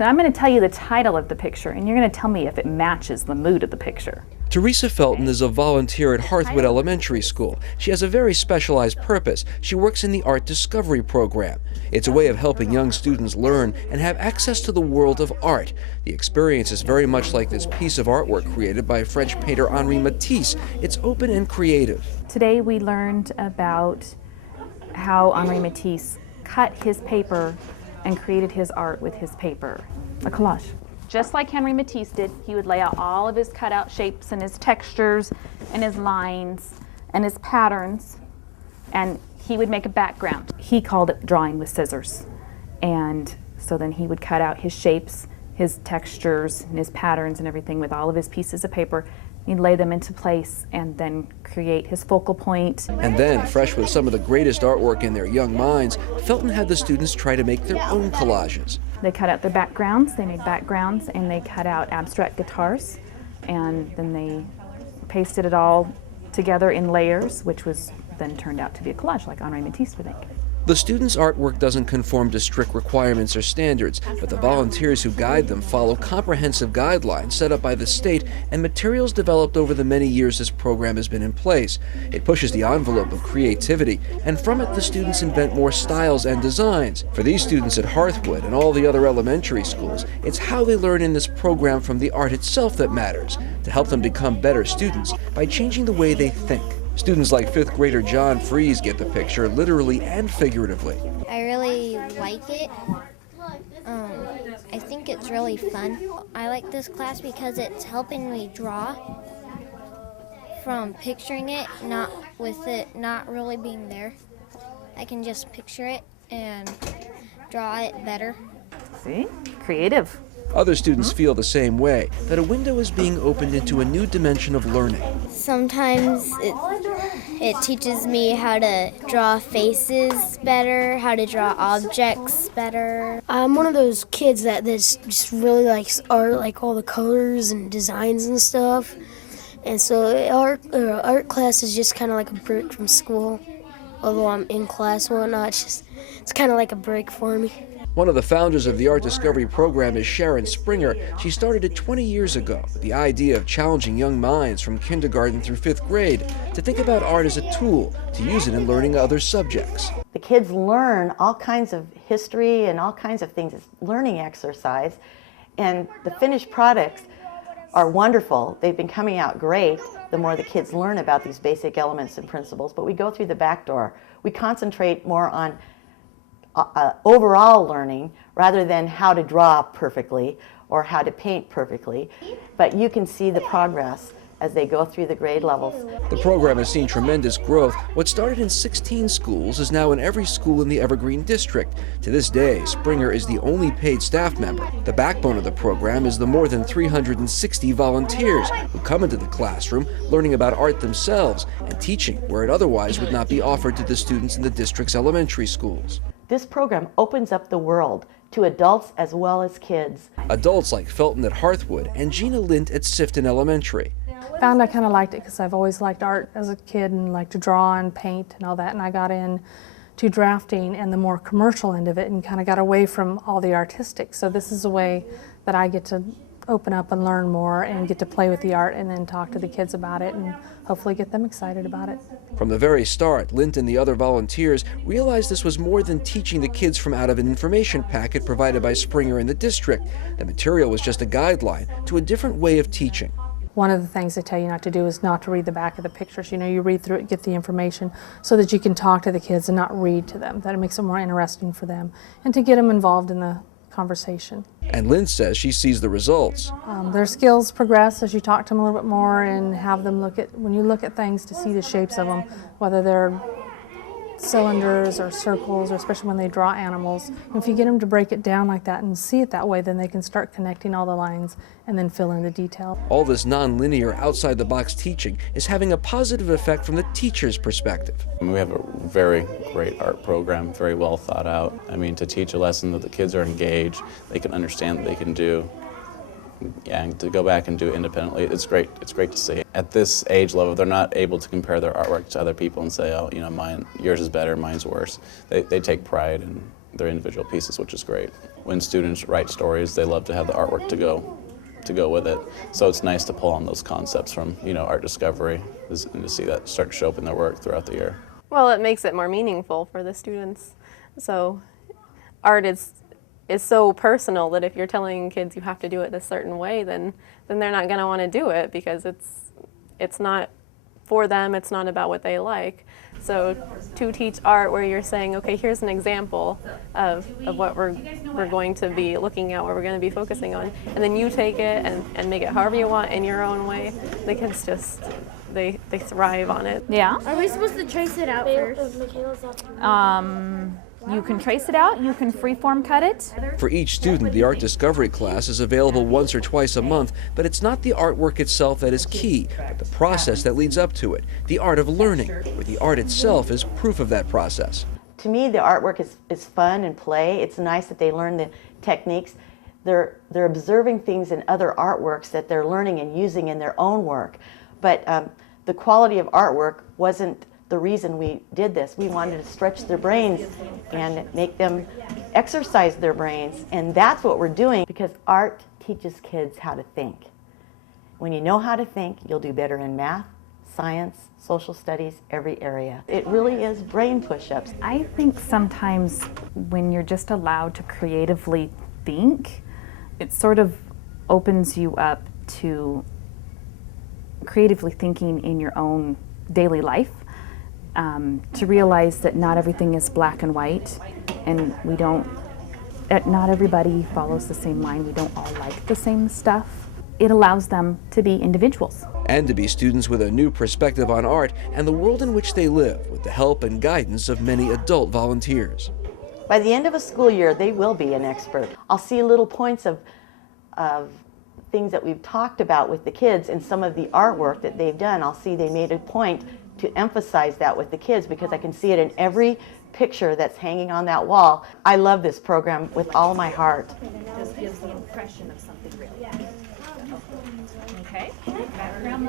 So I'm going to tell you the title of the picture, and you're going to tell me if it matches the mood of the picture. Teresa Felton is a volunteer at Hearthwood Elementary School. She has a very specialized purpose. She works in the Art Discovery Program. It's a way of helping young students learn and have access to the world of art. The experience is very much like this piece of artwork created by French painter Henri Matisse. It's open and creative. Today we learned about how Henri Matisse cut his paper and created his art with his paper, a collage. Just like Henri Matisse did, he would lay out all of his cutout shapes and his textures and his lines and his patterns, and he would make a background. He called it drawing with scissors. And so then he would cut out his shapes, his textures, and his patterns and everything with all of his pieces of paper. He'd lay them into place and then create his focal point. And then, fresh with some of the greatest artwork in their young minds, Felton had the students try to make their own collages. They cut out their backgrounds, they made backgrounds, and they cut out abstract guitars, and then they pasted it all together in layers, which was then turned out to be a collage like Henri Matisse would make. The students' artwork doesn't conform to strict requirements or standards, but the volunteers who guide them follow comprehensive guidelines set up by the state and materials developed over the many years this program has been in place. It pushes the envelope of creativity, and from it the students invent more styles and designs. For these students at Hearthwood and all the other elementary schools, it's how they learn in this program from the art itself that matters, to help them become better students by changing the way they think. Students like 5th grader John Fries get the picture literally and figuratively. I really like it. I think it's really fun. I like this class because it's helping me draw from picturing it, not with it not really being there. I can just picture it and draw it better. See? Creative. Other students feel the same way, that a window is being opened into a new dimension of learning. Sometimes it teaches me how to draw faces better, how to draw objects better. I'm one of those kids that just really likes art, like all the colors and designs and stuff. And so art class is just kind of like a break from school. Although I'm in class and whatnot, it's kind of like a break for me. One of the founders of the Art Discovery Program is Sharon Springer. She started it 20 years ago with the idea of challenging young minds from kindergarten through 5th grade to think about art as a tool, to use it in learning other subjects. The kids learn all kinds of history and all kinds of things. It's learning exercise, and the finished products are wonderful. They've been coming out great the more the kids learn about these basic elements and principles, but we go through the back door. We concentrate more on overall learning rather than how to draw perfectly or how to paint perfectly, but you can see the progress as they go through the grade levels. The program has seen tremendous growth. What started in 16 schools is now in every school in the Evergreen District. To this day, Springer is the only paid staff member. The backbone of the program is the more than 360 volunteers who come into the classroom learning about art themselves and teaching where it otherwise would not be offered to the students in the district's elementary schools. This program opens up the world to adults as well as kids. Adults like Felton at Hearthwood and Gina Lint at Sifton Elementary. I kind of liked it because I've always liked art as a kid and liked to draw and paint and all that, and I got into drafting and the more commercial end of it and kind of got away from all the artistic. So this is a way that I get to open up and learn more and get to play with the art and then talk to the kids about it and hopefully get them excited about it. From the very start, Lint and the other volunteers realized this was more than teaching the kids from out of an information packet provided by Springer in the district. The material was just a guideline to a different way of teaching. One of the things they tell you not to do is not to read the back of the pictures. You know, you read through it, get the information so that you can talk to the kids and not read to them. That it makes it more interesting for them and to get them involved in the conversation. And Lynn says she sees the results. Their skills progress as you talk to them a little bit more and have them look at, when you look at things, to see the shapes of them, whether they're cylinders or circles, or especially when they draw animals. And if you get them to break it down like that and see it that way, then they can start connecting all the lines and then fill in the detail. All this non-linear, outside-the-box teaching is having a positive effect from the teacher's perspective. We have a very great art program, very well thought out. I mean, to teach a lesson that the kids are engaged, they can understand that they can do, and to go back and do it independently, it's great to see. At this age level, they're not able to compare their artwork to other people and say, oh, you know, yours is better, mine's worse. They take pride in their individual pieces, which is great. when students write stories, they love to have the artwork to go with it. So it's nice to pull on those concepts from, art discovery and to see that start to show up in their work throughout the year. Well, it makes it more meaningful for the students. So art is so personal that if you're telling kids you have to do it a certain way, then they're not going to want to do it because it's not for them, it's not about what they like. So to teach art where you're saying, okay, here's an example of what we're going to be looking at, what we're going to be focusing on, and then you take it and make it however you want in your own way, the kids just, they thrive on it. Yeah. Are we supposed to trace it out first? You can trace it out, you can freeform cut it. For each student, the art discovery class is available once or twice a month, but it's not the artwork itself that is key, but the process that leads up to it, the art of learning, where the art itself is proof of that process. To me, the artwork is fun and play. It's nice that they learn the techniques. They're observing things in other artworks that they're learning and using in their own work. But the quality of artwork wasn't the reason we did this. We wanted to stretch their brains and make them exercise their brains, and that's what we're doing because art teaches kids how to think. When you know how to think, you'll do better in math, science, social studies, every area. It really is brain push-ups. I think sometimes when you're just allowed to creatively think, it sort of opens you up to creatively thinking in your own daily life. To realize that not everything is black and white, and not everybody follows the same line. We don't all like the same stuff. It allows them to be individuals. And to be students with a new perspective on art and the world in which they live, with the help and guidance of many adult volunteers. By the end of a school year, they will be an expert. I'll see little points of things that we've talked about with the kids and some of the artwork that they've done. I'll see they made a point to emphasize that with the kids because I can see it in every picture that's hanging on that wall. I love this program with all my heart. It just gives the impression of something real. Okay. Background.